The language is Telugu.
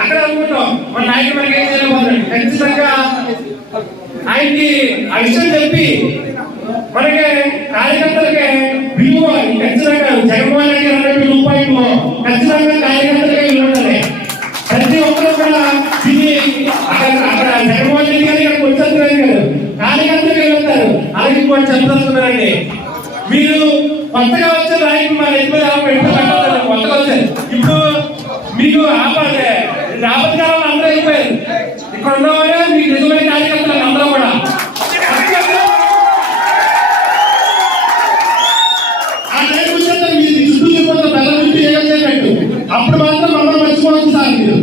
అక్కడ అనుకుంటాం మన నాయకుడు మనకి ఏం చేయలేకపోతాడు. ఖచ్చితంగా ఆయనకి ఆ విషయం చెప్పి మనకి కార్యకర్తలకి విలువ ఖచ్చితంగా జగన్మోహన్ రెడ్డి 2 రూపాయలు ఖచ్చితంగా కార్యకర్తలకే విలువ ఉండాలి. ప్రతి ఒక్కరు కూడా ఇది అక్కడ జగన్మోహన్ రెడ్డి గారు ఇక్కడ వచ్చేస్తున్నారు కదా, కార్యకర్తలకే వెళ్తారు. అలాగే ఇంకోటి చెప్పదలుచుకున్నారండి, మీరు కొత్తగా వచ్చే నాయకులు మన ఎప్పుడు కొత్తగా వచ్చారు. ఇప్పుడు మీకు ఆపాలి రాబోతుకాలంలో అందరూ అయిపోయారు. ఇక్కడ ఉన్నవారే మీకు నిజమైన కార్యకర్తలు అందరూ కూడా. ఆ టైం వచ్చేస్తారు మీరు చుట్టూ చెప్పిన పిల్లల చుట్టూ ఏం చేయనట్టు, అప్పుడు మాత్రం మమ్మల్ని మర్చిపోవచ్చు సార్ మీరు.